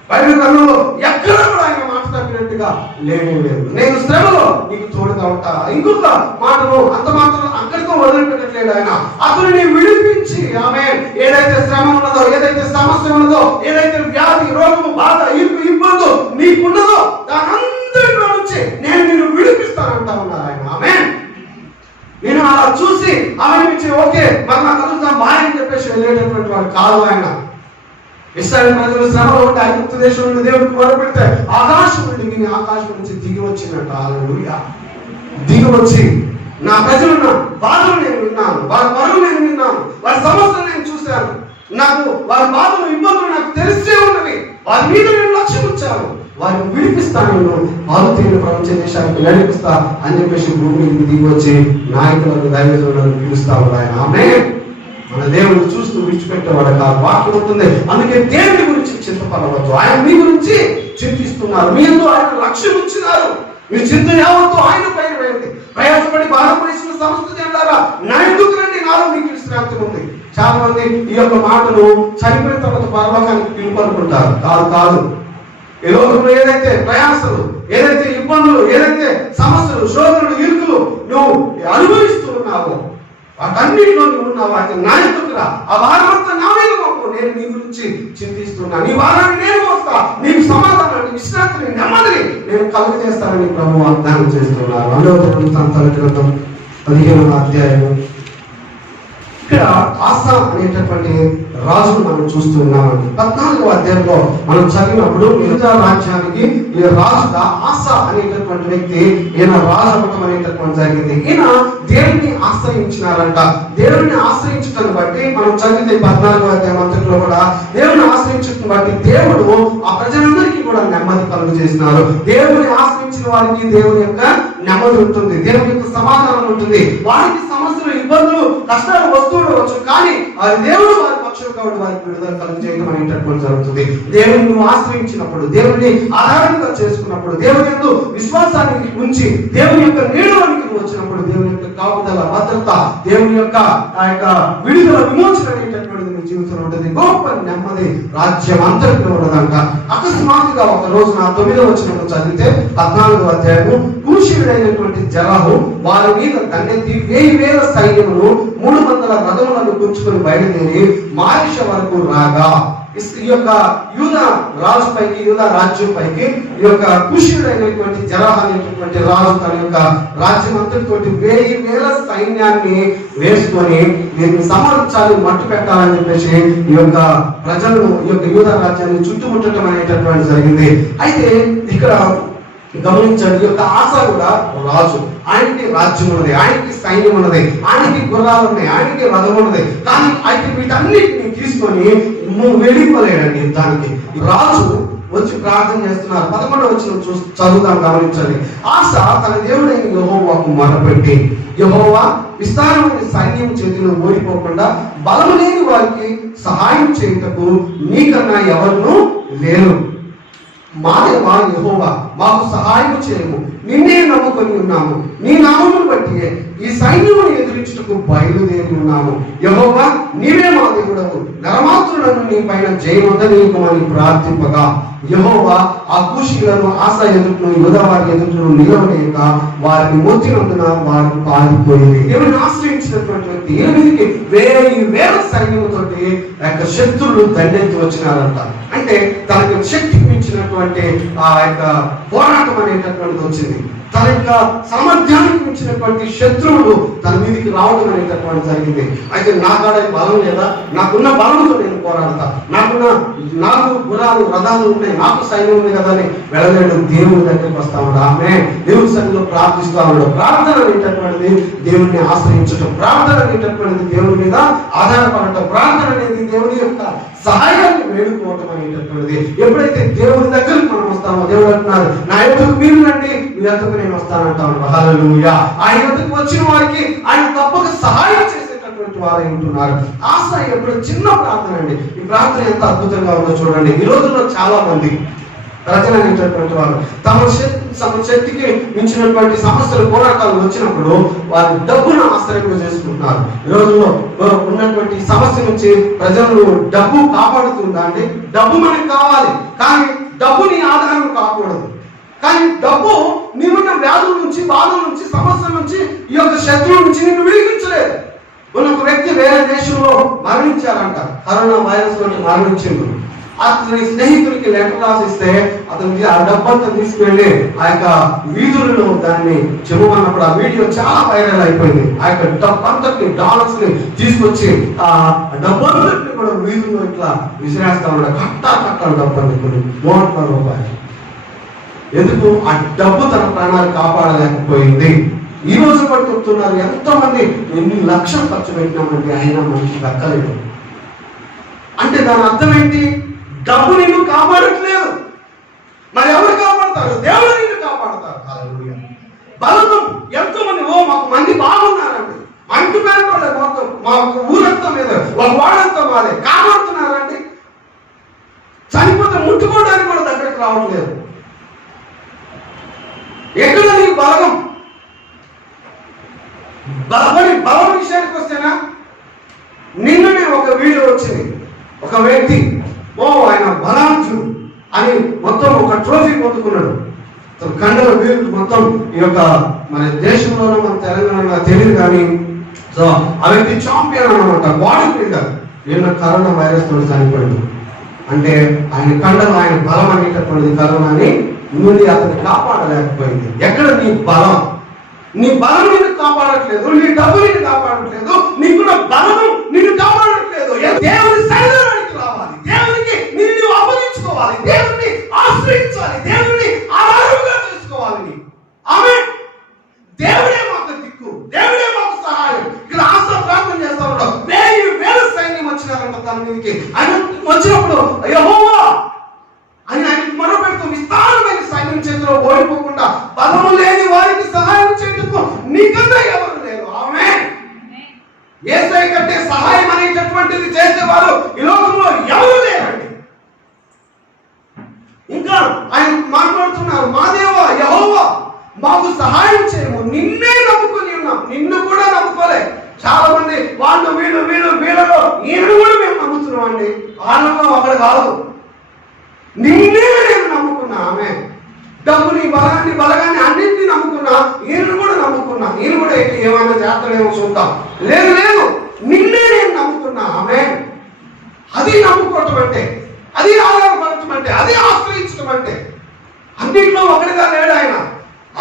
బైబిల్ గ్రంథంలో ఎక్కడ కూడా ఆయన మాట తప్పినట్టుగా లేదు. నేను శ్రమలో నీకు తోడుగా ఉంటా. ఇంకొక మాటను అంత మాత్రం అక్కడితో వదిలిపెట్టట్లేదు ఆయన. అతనిని విడిపించి, ఆమె ఏదైతే శ్రమ ఉన్నదో, ఏదైతే సమస్య ఉన్నదో, ఏదైతే వ్యాధి, రోగము, బాధ, ఇబ్బంది నీకున్నదో దానంతటిలో నుంచి నేను నిన్ను విడిపిస్తానంటా ఉన్నారు ఆయన. ఆమె నేను అలా చూసి ఆమె నుంచి ఓకే మరి నాకు కలుగుతాం బాయ్ అని చెప్పేసి వెళ్ళేటటువంటి వాడు కాదు ఆయన. ఇశ్రాయేలు ప్రజలు శ్రమలో ఉంటే ఐగుప్తు దేశం నుండి దేవుడికి మొరపెడితే ఆకాశం నుండి విని ఆకాశం నుంచి దిగి వచ్చినట్టు. హల్లెలూయా. దిగి వచ్చి నా ప్రజలున్న బాధలు నేను విన్నాను, వారి పరులు నేను విన్నాను, వారి సమస్యలు నేను చూశాను, నాకు వారి బాధలు, ఇబ్బందులు నాకు తెలిసే ఉన్నవి, వారి మీద నేను లక్ష్యం ఉంచాను, వారిని విడిపిస్తాను, పాలు తీరిన ప్రపంచ దేశానికి నడిపిస్తా అని చెప్పేసి భూమికి దిగి వచ్చి నాయకులను, దైవజనులను పిలుస్తాడు ఆయన. ఆమేన్. మన దేవుడు చూస్తూ విడిచిపెట్టేవాడు కాదు. వాక్యం ఉంటుంది, అందుకే దేవుడి గురించి చింతపడవద్దు. ఆయన మీ గురించి చింతిస్తున్నారు, మీతో ఆయన లక్ష్యం ఇచ్చినారు. మీ చింత యావత్తు ఆయన పైన వేయండి. ప్రయాసపడి భారతదేశంలో సమస్త జనారా నా ఎందుకు రండి, నాలో మీకు విశ్రాంతి ఉంది. చాలా మంది ఈ యొక్క మాటలు చనిపోయిన తర్వాత పరలోకానికి పిలుపనుకుంటారు. కాదు కాదు, ఈ లోకంలో ఏదైతే ప్రయాసలు, ఏదైతే ఇబ్బందులు, ఏదైతే సమస్యలు, శోధనలు, ఇరుకులు నువ్వు అనుభవిస్తూ ఉన్నావో వాటన్నిటిలో నువ్వు ఉన్నావు. వాటి నాయకుడురా, ఆ భారమంతా నా మీద మాకు, నేను నీ గురించి చింతిస్తున్నా, నీ భారాన్ని నేను వస్తా, నీకు సమాధానాన్ని, విశ్రాంతిని, నెమ్మదిని నేను కలుగ చేస్తానని ప్రభు వాగ్దానం చేస్తున్నారు. 2 గ్రంథం 15వ అధ్యాయము. ఇక్కడ ఆసా అనేటటువంటి రాజును మనం చూస్తున్నామండి. 14వ అధ్యాయంలో మనం చదివినప్పుడు యూదా రాజ్యానికి ఈ రాజుగా ఆసా అనేటటువంటి వ్యక్తి ఈయన రాజు అవ్వటం అనేటటువంటి జరిగింది. ఈయన దేవుడిని ఆశ్రయించినారంట. దేవుడిని ఆశ్రయించడం బట్టి మనం చదివితే 14వ అధ్యాయం అంతట్లో కూడా దేవుడిని ఆశ్రయించడం బట్టి దేవుడు ఆ ప్రజలందరికీ కూడా నెమ్మది కలుగు చేసినారు. దేవుడిని ఆశ్రయించిన వారికి దేవుని యొక్క నెమ్మది ఉంటుంది, దేవుని యొక్క సమాధానం ఉంటుంది. వారికి సమస్యలు, ఇబ్బందులు, కష్టాలు వస్తూ ఉండవచ్చు, కానీ అది దేవుడు వారి పక్షం కాబట్టి వారికి విడుదల కలుగు చేయడం అనేటటువంటి జరుగుతుంది. దేవుని నువ్వు ఆశ్రయించినప్పుడు, దేవుని ఆధారంగా చేసుకున్నప్పుడు, దేవుని యొక్క విశ్వాసానికి ఉంచి దేవుని యొక్క నీడలోనికి నువ్వు వచ్చినప్పుడు, దేవుని యొక్క కాపుదల, భద్రత, దేవుని యొక్క ఆ యొక్క విడుదల, విమోచన అనేటటువంటిది నీ జీవితంలో ఉంటుంది. గొప్ప నెమ్మది రాజ్యం అంతటిలో ఉన్నదంట. అకస్మాత్తుగా ఒక రోజు 9వ వచనం చదివితే 14వ అధ్యాయము, కూషీయుడైనటువంటి జరాహు వారి మీద దండెత్తి 1000 సైన్యమును 300 రథములను కూర్చుకొని బయలుదేరి మారిష వరకు రాగా, ఈ యొక్క యూదా రాజుపైకి, యూదా రాజ్యం పైకి ఈ యొక్క కూషీయుడైనటువంటి జరాహు అనేటటువంటి రాజు తన యొక్క రాజ్యం అంతటితోటి 1000 సైన్యాన్ని వేసుకొని దీన్ని సమర్చాలి, మట్టు పెట్టాలని చెప్పేసి ఈ యొక్క ప్రజలను, ఈ యొక్క యూదా రాజ్యాన్ని చుట్టుముట్టడం అనేటటువంటి జరిగింది. అయితే ఇక్కడ గమనించండి, ఈ యొక్క ఆశ కూడా రాజు, ఆయనకి రాజ్యం ఉన్నది, ఆయనకి సైన్యం ఉన్నది, ఆయనకి గుర్రాలు ఉన్నాయి, ఆయనకి రథం ఉన్నది. కానీ అయితే వీటన్నిటిని తీసుకొని వెళ్ళిపోలేడండి యుద్ధానికి. రాజు వచ్చి ప్రార్థన చేస్తున్నారు. 11వ వచనం చదువుదాం, గమనించండి. ఆశ తన దేవుడైన యెహోవాకు మొరపెట్టి, యెహోవా విస్తారమైన సైన్యం చేతిలో ఓడిపోకుండా బలము లేని వారికి సహాయం చేయుటకు నీకన్నా ఎవరునూ లేరు. మా దేవా యెహోవా మాకు సహాయం చేయము, నిన్నే నమ్ముకొని ఉన్నాము, నీ నామమును బట్టి ఈ సైన్యమును ఎదురించుటకు బయలుదేరి ఉన్నాము. యెహోవా నీవే మా దేవుడవు, నరమాత్రులను నీ పైన జయమందనీయమని ప్రార్థింపగా యెహోవా ఆ కూషీయులను ఆశ ఎదుటను, యూదా వారి ఎదుటను నిలవలేక వారిని మోచినందున వారు పారిపోయింది. దేవుని ఆశ్రయించినటువంటి వ్యక్తి 1000 సైన్యముతోటి యొక్క శత్రువులు దండెత్తి వచ్చినారంట. అంటే తనకు శక్తికి మించినటువంటి ఆ యొక్క పోరాటం అనేటటువంటిది వచ్చింది. తన యొక్క సామర్థ్యానికి మించినటువంటి శత్రువులు తన మీదకి రావడం అనేటటువంటి జరిగింది. అయితే నా కాడ బలం లేదా, నాకున్న బలంతో నేను పోరాడతా, నాకు గుర్రాలు, రథాలు ఉన్నాయి, నాకు సైన్యం ఉంది కదా అని వెళ్ళలేడు. దేవుని దగ్గరికి వస్తా ఉన్నాడు. ఆమె దేవుని సన్నిధిలో ప్రార్థిస్తూ ఉన్నాడు. ప్రార్థన అనేటటువంటిది దేవుడిని ఆశ్రయించటం, ప్రార్థన అనేటటువంటిది దేవుని మీద ఆధారపడటం, ప్రార్థన అనేది దేవుని యొక్క సహాయాన్ని వేడుకోవటం అనేటటువంటిది. ఎప్పుడైతే దేవుని దగ్గరికి మనం వస్తామో, దేవుడు అంటున్నారు, నా యొద్దకు మీరు రండి, మీ యొద్దకు నేను వస్తానంటాను. హల్లెలూయా. ఆయన యొద్దకు వచ్చిన వారికి ఆయన తప్పక సహాయం చేసేటటువంటి వారు ఉంటున్నారు. ఆశ ఎప్పుడు చిన్న ప్రార్థన అండి. ఈ ప్రార్థన ఎంత అద్భుతంగా ఉందో చూడండి. ఈ రోజుల్లో చాలా మంది ప్రజలు అనేటటువంటి వారు తమ శక్తికి మించినటువంటి సమస్యలు, పోరాటాలు వచ్చినప్పుడు వారి డబ్బును ఆశ్రయంగా చేసుకుంటున్నారు. ఈ రోజుల్లో ఉన్నటువంటి సమస్య నుంచి ప్రజలను డబ్బు కాపాడుతుందా అండి? డబ్బు మనకి కావాలి, కానీ డబ్బు నీ ఆధారం కాకూడదు. కానీ డబ్బు నీవున్న వ్యాధుల నుంచి, బాధల నుంచి, సమస్యల నుంచి, ఈ యొక్క శత్రువు నుంచి నిన్ను విడిపించలేదు. ఒక వ్యక్తి వేరే దేశంలో మరణించారంట, కరోనా వైరస్ తోటి మరణించిండు. అతని స్నేహితుడికి లెటర్ రాసిస్తే అతనికి ఆ డబ్బంతా తీసుకెళ్లి ఆ యొక్క వీధులను దాన్ని చెప్పమన్నప్పుడు ఆ వీడియో చాలా వైరల్ అయిపోయింది. ఆ యొక్క డబ్బంతటి డాలర్స్ ని తీసుకొచ్చి ఆ డబ్బంతటిని కూడా వీధుల్లో ఇట్లా విసిరేస్తా ఉన్నాడు. కట్టాలు డబ్బంది కొన్ని 300 రూపాయలు. ఎందుకు? ఆ డబ్బు తన ప్రాణాలు కాపాడలేకపోయింది. ఈ రోజు కూడా చెప్తున్నారు, ఎంతో మంది ఎన్ని లక్షలు ఖర్చు పెట్టినామంటే అయినా మనకి దక్కలేదు. అంటే దాని అర్థం ఏంటి? డబ్బు నిన్ను కాపాడట్లేదు. మరి ఎవరు కాపాడతారు? దేవుడు నిన్ను కాపాడతారు. హల్లెలూయా. బలతం ఎంతో మంది, మాకు మంది బాగున్నారండి, మా ఇంటి పేరు కూడా మొత్తం, మా ఊరంతా మీద ఒక వాడంతా మాదే కాపాడుతున్నారండి. చనిపోతే ముట్టుకోవడానికి కూడా దగ్గరకు రావట్లేదు. ఎక్కడ నీ బలం? బలం విషయానికి వస్తేనా, నిన్ననే ఒక వీడియో వచ్చింది. ఒక వ్యక్తి ఆయన బలాంజుడు, అని మొత్తం ఒక ట్రోఫీ పొందుకున్నాడు. కండల వీరులు మొత్తం ఈ యొక్క మన దేశంలోనూ మన తెలంగాణ తెలియదు కానీ సో ఆ వ్యక్తి ఛాంపియన్ అనమాట, బాడీ బిల్డర్. నిన్న కరోనా వైరస్ తోటి చనిపోయాడు. అంటే ఆయన కండలు, ఆయన బలం అనేటటువంటిది కరోనాని నుండి అతన్ని కాపాడలేకపోయింది. ఎక్కడ నీ బలం? నీ బలం నిన్ను కాపాడట్లేదు, నీ డబ్బు నిన్ను కాపాడట్లేదు, నీకున్న బలము నిన్ను కాపాడట్లేదు. దేవుని సన్నిధానానికి రావాలి, దేవునికి నిన్ను అప్పగించుకోవాలి, దేవుని ఆశ్రయించాలి, దేవుని ఆధారంగా చేసుకోవాలి. ఆమె దేవుడే మాకు దిక్కు, దేవుడే మాకు సహాయం. ఇక్కడ ఆశ ప్రార్థన చేస్తా ఉన్నాడు. 1000 సైన్యం వచ్చినారంట తన మీదకి. ఆయన వచ్చినప్పుడు యెహోవా అని ఆయనకు మొరపెడుతూ విస్తారమైన సైన్యం చేతిలో ఓడిపోకుండా బలము లేని వారికి సహాయం చేయటకు నీకన్నా ఎవరు లేరు. ఆమేన్. యేసయ్య కంటే సహాయం అనేటటువంటిది చేసేవారు ఈ లోకంలో ఎవరు లేరండి. ఇంకా ఆయన మాట్లాడుతున్నారు, మా దేవా యెహోవా మాకు సహాయం చేయము, నిన్నే నమ్ముకొని ఉన్నాం. నిన్ను కూడా నమ్ముకోలే చాలా మంది. వాళ్ళు వీళ్ళలో ఈయన కూడా మేము నమ్ముతున్నాం అండి. వాళ్ళలో అక్కడ కాదు, నిన్నే నేను నమ్ముకున్నా. ఆమె డబ్బుని, బలగాన్ని అన్నింటినీ నమ్ముకున్నా. ఈయన కూడా నమ్ముకున్నా. ఈయన కూడా ఏమైనా చేస్తాడేమో చూద్దాం. లేదు, నిన్నే నేను నమ్ముకున్నా. ఆమె అది నమ్ముకోవటం అంటే, అది ఆధారపడటం అంటే, అది ఆశ్రయించడం అంటే. అన్నింటిలో ఒకటిగా లేడు ఆయన.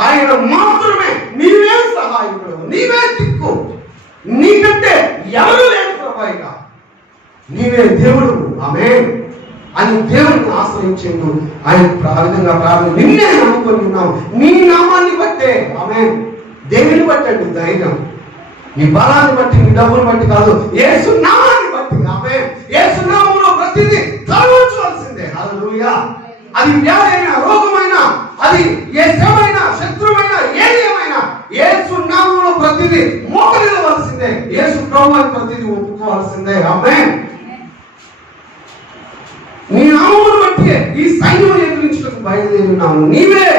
ఆయన మాత్రమే నీవే సహాయకుడు, నీవే దిక్కు, నీకంటే ఎవరు లేరు ప్రభాయిగా, నీవే దేవుడు. ఆమేన్ అని దేవుడిని ఆశ్రయించేందు ఆయన ఆ విధంగా ప్రార్థన. నిన్నే నమ్ముకొని ఉన్నావు, నీ నామాన్ని బట్టే. ఆమేన్. దేవుని బట్టండి ధైర్యం, నీ బలాన్ని బట్టి, నీ డబ్బుని బట్టి కాదు, యేసు నామాన్ని బట్టి. ఆమేన్. యేసు నామములో ప్రతిదీ తలవంచవలసిందే. హల్లెలూయా. అది వ్యాధైనా, రోగమైనా, అది ఏ శ్రమైనా, శత్రువైనా, ఏది ఏమైనా యేసు నామములో ప్రతిదీ మోకరిల్లవలసిందే. యేసు ప్రభువుని ప్రతిదీ ఒప్పుకోవాల్సిందే. ఆమేన్. నీ నామమును బట్టి ఈ సైన్యం ఎదిరించడానికి బయలుదేరినాము, నీవే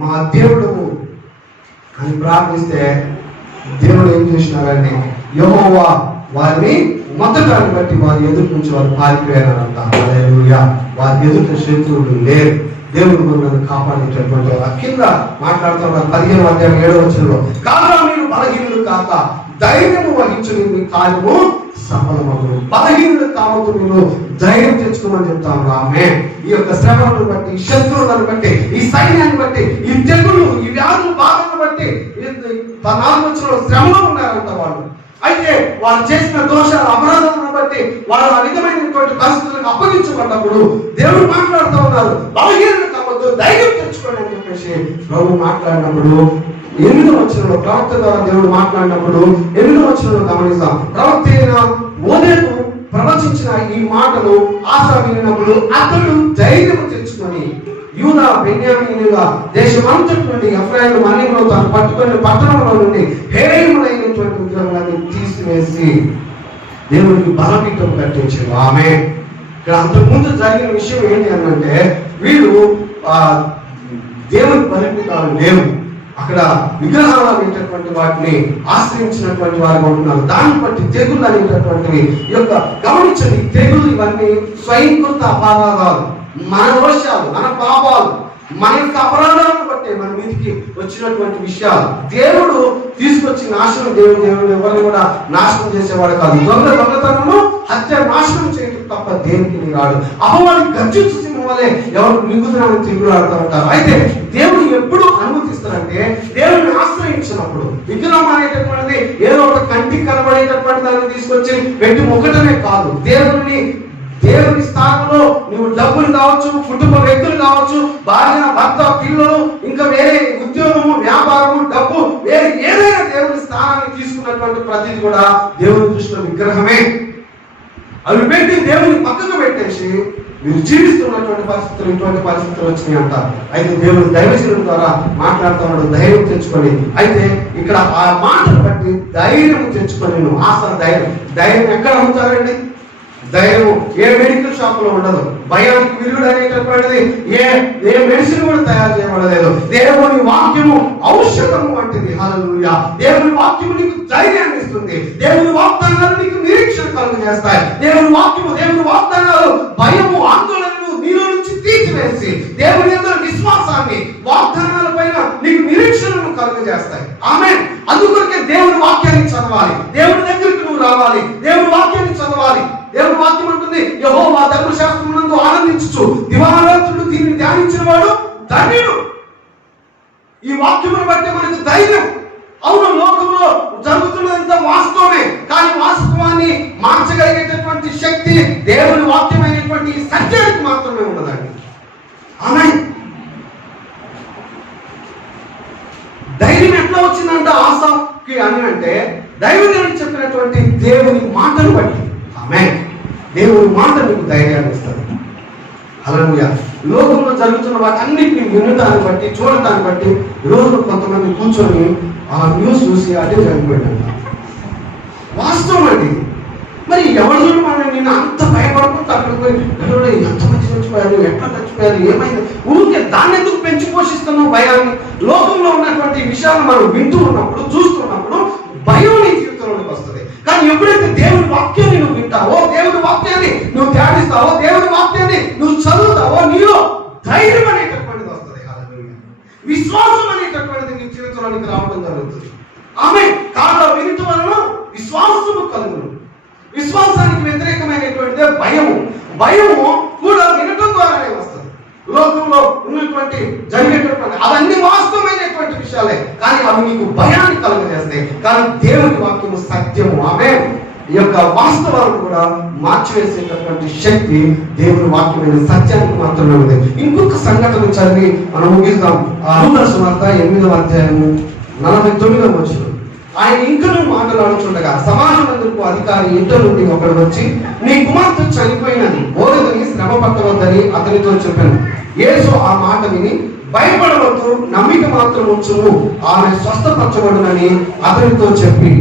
మా దేవుడు అని ప్రార్థిస్తే దేవుడు ఏం చేసినారండి? యెహోవా వారిని మొత్తటాన్ని బట్టి వారి ఎదుటి నుంచి వారు పారిపోయారంట. హల్లెలూయా. వారి ఎదుట శత్రువులు లేరు. దేవుడు మనల్ని కాపాడేటటువంటి కింద మాట్లాడుతున్న 15వ అధ్యాయం 7వ వచనంలో, కాగా మీరు బలహీనులు కాక ధైర్యము వహించుని మీ కార్యము సఫలమగును. బలహీనులు కావద్దు, మీరు ధైర్యం తెచ్చుకోమని చెప్తాను. ఆమె ఈ యొక్క శ్రమలను బట్టి, ఈ శత్రువులను బట్టి, ఈ సైన్యాన్ని బట్టి, ఈ తెగులు, ఈ వ్యాధుల బాధలను బట్టి 14వ వచనంలో శ్రమలో ఉన్నారంట వాళ్ళు. అయితే వారు చేసిన దోషాలు, అపరాధాలను బట్టి వాళ్ళు ఆ విధమైనటువంటి పరిస్థితులకు అప్పగించబడ్డప్పుడు దేవుడు మాట్లాడుతూ ఉన్నారు, బలహీనత కావద్దు, ధైర్యం తెచ్చుకోండి అని చెప్పేసి ప్రభు మాట్లాడినప్పుడు 8వ వచనంలో ప్రవక్త ద్వారా దేవుడు మాట్లాడినప్పుడు 8వ వచనంలో గమనిస్తాం. ప్రవక్త అయిన ఓదేకు ప్రవచించిన ఈ మాటలు ఆశ విన్నప్పుడు అతడు ధైర్యం తెచ్చుకొని యూదా, బెన్యామీనుల దేశమంతటి నుండి ఎఫ్రాయిము మన్యంలో తాను పట్టుకుని పట్టణంలో నుండి హేయములైనటువంటి విగ్రహాన్ని తీసివేసి దేవుడికి బలపీఠం కట్టించారు. ఆమె ఇక్కడ అంతకుముందు జరిగిన విషయం ఏంటి అనంటే, వీళ్ళు దేవుని బలిపీఠాలు లేవు, అక్కడ విగ్రహాలు అనేటటువంటి వాటిని ఆశ్రయించినటువంటి వారు ఉంటున్నారు. దాన్ని బట్టి తెగులు అనేటటువంటివి యొక్క గమనించండి. తెగులు ఇవన్నీ స్వయంకృత అపరాధాలు, మన దోషాలు, మన పాపాలు, మన యొక్క అపరాధాలను బట్టి మన మీదికి వచ్చినటువంటి విషయాలు. దేవుడు తీసుకొచ్చి నాశనం, దేవుడు ఎవరిని కూడా నాశనం చేసేవాడు కాదు. దొంగతనము, హత్య, నాశనం చేయటం తప్ప దేనికి రాడు. అపవాది గర్జించు సింహం వలె ఎవరు మింగుతున్నారని తిరుగులాడుతూ ఉంటారు. అయితే దేవుడు ఎప్పుడు అనుమతిస్తారంటే, దేవుడిని ఆశ్రయించినప్పుడు. విగ్రహం అనేటటువంటిది ఏదో ఒక కంటికి కనబడేటటువంటి దాన్ని తీసుకొచ్చి పెట్టి మొక్కటమే కాదు. దేవుని స్థానంలో నువ్వు డబ్బులు కావచ్చు, కుటుంబ వ్యక్తులు కావచ్చు, భార్య, భర్త, పిల్లలు, ఇంకా వేరే ఉద్యోగము, వ్యాపారము, డబ్బు, వేరే ఏదైనా దేవుని స్థానాన్ని తీసుకున్నటువంటి ప్రతిది కూడా దేవుని దృష్టిలో విగ్రహమే. అవి పెట్టి దేవుని పక్కకు పెట్టేసి మీరు జీవిస్తున్నటువంటి పరిస్థితులు, ఇటువంటి పరిస్థితులు వచ్చినాయి అంటారు. అయితే దేవుడు దైవజనుల ద్వారా మాట్లాడుతున్నాడు, ధైర్యం తెచ్చుకొని. అయితే ఇక్కడ ఆ మాటను బట్టి ధైర్యం తెచ్చుకొని నువ్వు ఆశ, ధైర్యం ఎక్కడ అమ్ముతారండి? ధైర్యం ఏ మెడికల్ షాప్ లో ఉండదు. భయానికి విరుగుడు అనేటటువంటిది ఏ మెడిసిన్ కూడా తయారు చేయబడలేదు. దేవుని వాక్యము ఔషధము వంటిది. హల్లెలూయా. దేవుని వాక్యము నీకు ధైర్యాన్ని ఇస్తుంది. దేవుని వాగ్దానాలు నీకు నిరీక్షణ కలుగజేస్తాయి. దేవుని వాక్యము, దేవుని వాగ్దానాలు భయము, ఆందోళనను నీలో నుంచి తీసివేస్తాయి. మార్చివేసి దేవుని యందు విశ్వాసాన్ని, వాగ్దానాల పైన నీకు నిరీక్షణను కలుగజేస్తాయి. ఆమేన్. అందుకొరకే దేవుని వాక్యాన్ని చదవాలి, దేవుని దగ్గరికి నువ్వు రావాలి, దేవుని వాక్యాన్ని చదవాలి. దేవుని వాక్యం అంటుంది, యెహోవా ధర్మశాస్త్రమునందు ఆనందించుచు దివారాత్రులు దీన్ని ధ్యానించిన వాడు ధన్యుడు. ఈ వాక్యమును బట్టి మనకు ధైర్యం. అవును, లోకంలో జరుగుతున్నదంతా వాస్తవమే, కానీ వాస్తవాన్ని మార్చగలిగేటటువంటి శక్తి దేవుని వాక్యమైనటువంటి సత్యానికి మాత్రమే ఉన్నదండి. ఆమేన్. ధైర్యం ఎట్లా వచ్చిందంటే ఆసాకి అని అంటే దైవజనుడు చెప్పినటువంటి దేవుని మాటను బట్టి. ఆమేన్. దేవుని మాట నీకు ధైర్యాన్ని ఇస్తుంది. హల్లెలూయా. లోకంలో జరుగుతున్న వాటన్నిటిని వినటాన్ని బట్టి, చూడటాన్ని బట్టి ఈరోజు కొంతమంది కూర్చొని ఆ న్యూస్ చూసి అదే చనిపోయాడంట. వాస్తవం అండి. మరి ఎవరు చూడు మనం నేను అంత భయపడుకుంటూ అక్కడికి పోయి ఎంతమంది చచ్చిపోయారు, ఎట్లా చచ్చిపోయారు, ఏమైంది, ఊరికే దాన్ని ఎందుకు పెంచి పోషిస్తున్నావు భయాన్ని? లోకంలో ఉన్నటువంటి విషయాలు మనం వింటూ ఉన్నప్పుడు, చూస్తున్నప్పుడు భయం నీ జీవితంలోకి వస్తుంది. కానీ ఎప్పుడైతే దేవుని వాక్యాన్ని నువ్వు వింటావో, దేవుని వాక్యాన్ని నువ్వు ధ్యానిస్తావో, దేవుని వాక్యాన్ని నువ్వు చదువుతావో, నీలో ధైర్యం అనేటటువంటిది వస్తుంది. విశ్వాసం అనేటటువంటిది నీ జీవితంలోనికి రావడం జరుగుతుంది. ఆమె కాళ్ళ వినుట వలన విశ్వాసము కలుగును. విశ్వాసానికి వ్యతిరేకమైనటువంటిదే భయము. భయము కూడా వినటం ద్వారానే వస్తుంది. లోకంలో ఉన్నటువంటి జరిగేటటువంటి అవన్నీ వాస్తవమైనటువంటి విషయాలే, కానీ అవి నీకు భయాన్ని కలుగజేస్తాయి. కానీ దేవుని వాక్యము సత్యము. ఆమె ఈ యొక్క వాస్తవాలను కూడా మార్చివేసేటటువంటి శక్తి దేవుని వాక్యమైన సత్యానికి మాత్రమే ఉంది. ఇంకొక సంఘటన చదివి మనం ముగిస్తాం. లూకా సువార్త 8వ అధ్యాయము 49వ వచనం. ఆయన ఇంకనూ మాట్లాడుచుండగా సమాజ మందిరపు అధికారి ఇంట నుండి ఒకడు వచ్చి, నీ కుమార్తె చనిపోయినది, బోధకుని శ్రమ పట్టవద్దని అతనితో చెప్పాను. యేసు ఆ మాట విని, భయపడవద్దు, నమ్మిక మాత్రం ఉంచుము, ఆమె స్వస్థపరచబడునని అతనితో చెప్పి.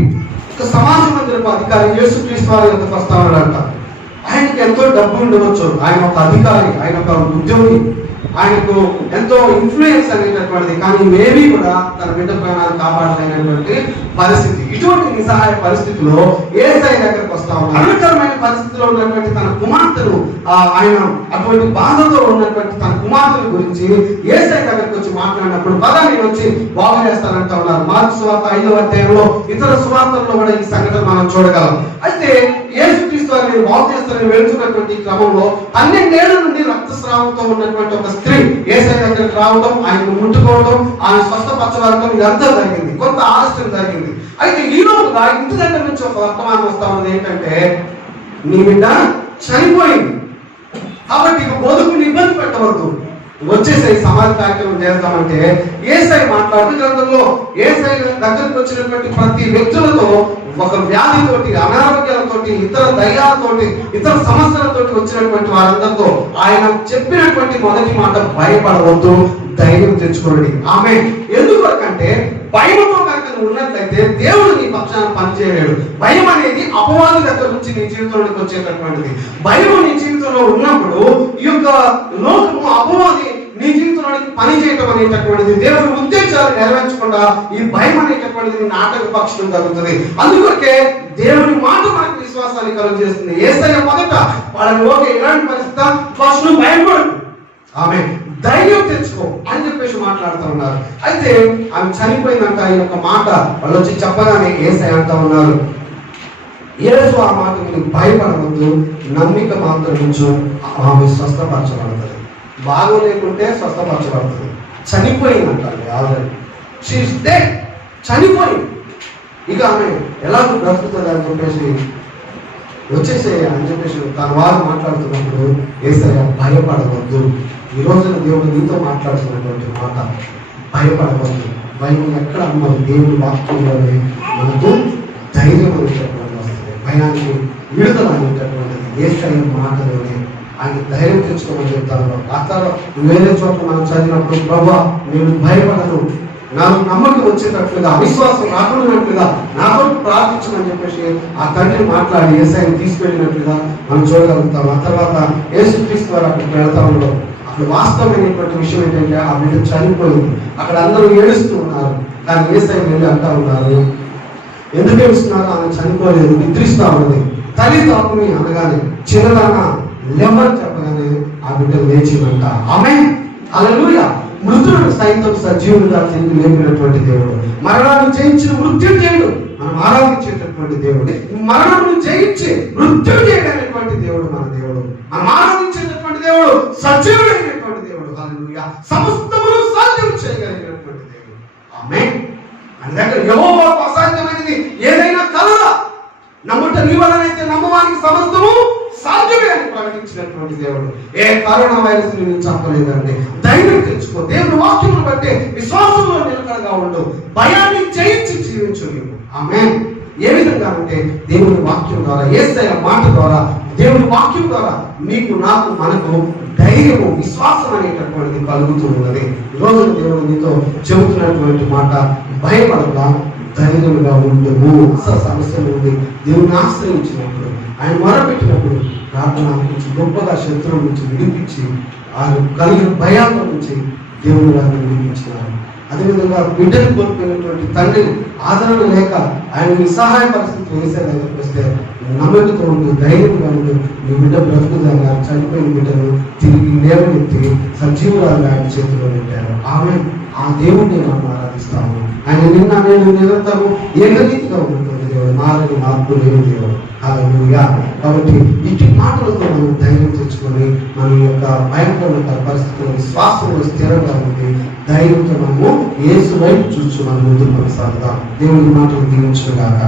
సమాజ మందిరపు అధికారి యేసుక్రీస్తు వారి యొక్క ప్రస్తావనలంట. ఆయనకి ఎంతో డబ్బు ఉండవచ్చు, ఆయన ఒక అధికారి, ఆయన ఒక ఉద్యోగి, ఆయనకు ఎంతో ఇన్ఫ్లుయెన్స్ అనేటటువంటిది, కానీ మేబీ కూడా తన బిడ్డ ప్రాణాలు కాపాడలేనటువంటి పరిస్థితి. ఇటువంటి నిస్సహాయ పరిస్థితిలో యేసయ్య దగ్గరకు వస్తా ఉన్నారు. అనవసరమైన పరిస్థితిలో ఉన్నటువంటి తన కుమార్తెను, ఆయన అటువంటి బాధతో ఉన్నటువంటి తన కుమార్తెల గురించి యేసయ్య దగ్గరకు వచ్చి మాట్లాడినప్పుడు, పదాన్ని వచ్చి బాగు చేస్తానంటా ఉన్నారు. మార్కు సువార్త 5వ అధ్యాయంలో, ఇతర సువార్తల్లో కూడా ఈ సంఘటన మనం చూడగలం. అయితే యేసుక్రీస్తు వారిని బాగు చేస్తారని వెళ్తున్నటువంటి క్రమంలో 12 ఏళ్ల నుండి రక్తస్రావంతో ఉన్నటువంటి ఒక స్త్రీ యేసయ్య దగ్గరికి రావడం, ఆయనను ముట్టుకోవడం, ఆయన స్వస్థపరచబడటం, ఇదంతా జరిగింది. కొంత ఆలస్యం జరిగింది. అయితే ఈ రోజుగా ఇంటి దగ్గర నుంచి ఒక వర్తమానం వస్తా ఉంది. ఏంటంటే, నీ బిడ్డ చనిపోయింది కాబట్టి ఇక బోధకుని ఇబ్బంది పెట్టవద్దు, వచ్చేసే సమాజ కార్యక్రమం చేద్దామంటే యేసయ్య మాట్లాడుతూ గ్రంథంలో యేసయ్య దగ్గరకు వచ్చినటువంటి ప్రతి వ్యక్తులతో ఒక వ్యాధితోటి, అనారోగ్యాలతోటి, ఇతర దయ్యాలతోటి, ఇతర సమస్యలతోటి వచ్చినటువంటి వారందరితో ఆయన చెప్పినటువంటి మొదటి మాట, భయపడవద్దు, ధైర్యం తెచ్చుకోండి. ఆమె ఎందుకంటే భయంతో కనుక నువ్వు ఉన్నట్లయితే దేవుడు నీ పక్షాన పనిచేయలేడు. భయం అనేది అపవాది దగ్గర నుంచి నీ జీవితంలోకి వచ్చేటటువంటిది. భయం నీ జీవితంలో ఉన్నప్పుడు ఈ యొక్క లోకము, అపవాది నీ జీవితంలోనికి పని చేయటం అనేటటువంటిది, దేవుడి ఉద్దేశాలు నెరవేర్చకుండా ఈ భయం అనేటటువంటిది నాటక పక్షం జరుగుతుంది. అందుకొరకే దేవుని మాట మనకు విశ్వాసాన్ని కలుగజేస్తుంది. యేసయ్య మొదట వాళ్ళని ఓకే ఇలాంటి పరిస్థితి, ఫస్ట్ నువ్వు భయపడు, ఆమె ధైర్యం తెచ్చుకో అని చెప్పేసి మాట్లాడుతూ ఉన్నారు. అయితే ఆమె చనిపోయిందంట. ఈ యొక్క మాట వాళ్ళు వచ్చి చెప్పగానే యేసయ్య అంటా ఉన్నారు, యేసు ఆ మాట మీరు భయపడవద్దు, నమ్మిక మాత్రం ఉంచు, ఆమె స్వస్థపరచబడుతుంది. బాగోలేకుంటే స్వస్థపరచబడుతుంది. చనిపోయిందంటారు ఆల్రెడీ, షీఈస్ డెడ్, చనిపోయింది. ఇక ఆమె ఎలాగో బ్రతుకుతుంది అని చెప్పేసి వచ్చేసే అని చెప్పేసి తన వారు మాట్లాడుతున్నప్పుడు యేసయ్య భయపడవద్దు. ఈ రోజున దేవుడు నీతో మాట్లాడుతున్నటువంటి మాట, భయపడవద్దు. భయం ఎక్కడ మన దేవుడి వాక్యంలోనే మనకు ధైర్యం అనేటటువంటి వస్తుంది. భయానికి విడుదల అనేటటువంటిది యేసయ్య మాటలోనే. ఆయన ధైర్యం తెచ్చుకోమని చెప్తాను. అక్కడ వేరే చోట్ల మనం చదివినప్పుడు, ప్రభువా నేను భయపడను, నాకు నమ్మకం వచ్చేటట్లుగా, అవిశ్వాసం రాకున్నట్లుగా నాతో ప్రార్థించమని చెప్పేసి ఆ తండ్రి మాట్లాడి యేసయ్యని తీసుకెళ్ళినట్లుగా మనం చూడగలుగుతాం. ఆ తర్వాత యేసుక్రీస్తు వారు అక్కడికి వెళ్తా ఉన్నాం. అక్కడ వాస్తవమైనటువంటి విషయం ఏంటంటే, ఆ బిడ్డ చనిపోయింది. అక్కడ అందరూ ఏడుస్తూ ఉన్నారు. కానీ యేసయ్య వెళ్ళి అంటా ఉన్నారు, ఎందుకు ఏడుస్తున్నారు? ఆమె చనిపోలేదు, నిద్రిస్తా ఉన్నది. తల్లి తాకుని అనగానే చిన్నదాన లెమ్మని చెప్పగానే అనగానే ఆ బిడ్డ లేచినంట. ఆమేన్, హల్లెలూయా. మృతులను సైతం సజీవులుగా తిరిగి లేపినటువంటి దేవుడు, మరణాన్ని జయించిన మృత్యుంజయుడు, మనం ఆరాధించేటటువంటి దేవుడు, మరణాన్ని జయించి మృత్యుంజయుడైనటువంటి దేవుడు మన దేవుడు, మనం ఆరాధించేటటువంటి దేవుడు సజీవుడైనటువంటి దేవుడు. హల్లెలూయా. సమస్తమును సాధ్యం చేయగలిగినటువంటి దేవుడు. ఆమేన్. మన దగ్గర యెహోవాకు అసాధ్యమైనది ఏదైనా కలదా? నమ్ముట నీ వలనైతే నమ్మవానికి సమస్తము సాధ్యమే అని ప్రకటించినటువంటి దేవుడు. ఏ కరోనా వైరస్ ని చంపలేదండి. ధైర్యం తెచ్చుకో, దేవుని వాక్యమును బట్టి విశ్వాసంలో నిలకడగా ఉండు, భయాన్ని జయించి జీవించు నీవు. ఆమేన్. ఏ విధంగా అంటే దేవుని వాక్యం ద్వారా, యేసయ్య మాట ద్వారా, దేవుని వాక్యం ద్వారా నీకు నాకు మనకు ధైర్యము విశ్వాసం అనేటటువంటిది కలుగుతూ ఉన్నది. ఈరోజు దేవుడు నీతో చెబుతున్నటువంటి మాట, భయపడక ధైర్యంగా ఉండవు. అసలు సమస్య నుండి దేవుని ఆశ్రయించినప్పుడు, ఆయన మొరపెట్టినప్పుడు, ప్రార్థన నుంచి గొప్పగా శత్రువు నుంచి విడిపించి ఆయన కలిగిన భయాల నుంచి దేవుని వారిని విడిపించినారు. అదేవిధంగా బిడ్డను కోల్పోయినటువంటి తండ్రి ఆదరణ లేక ఆయన నిస్సహాయ పరిస్థితులు వేసే దగ్గరికి వస్తే నమ్మకంతో ఉంటూ ధైర్యంగా ఉంటూ నీ బిడ్డ బ్రతుకుదాగా చనిపోయిన బిడ్డను తిరిగి లేవనెత్తి సజీవురాలుగా ఆయన చేతిలో పెట్టారు. ఆమె ఆ దేవుడిని మనం ఆరాధిస్తాము. ఆయన నిన్న నేను నిరంతరం ఏకరీతిగా ఉన్నటువంటి దేవుడు, మారని మార్పు లేని దేవుడు. హల్లెలూయా. కాబట్టి ఇటు మాటలతో మనం ధైర్యం తెచ్చుకొని మన యొక్క భయంకరమైన పరిస్థితుల్లో విశ్వాసంలో స్థిరంగా ఉండి ధైర్యంతో మనము యేసు వైపు చూస్తూ మనం ముందుకు కొనసాగుతాం. దేవుని మాటలు దీవించుగాక.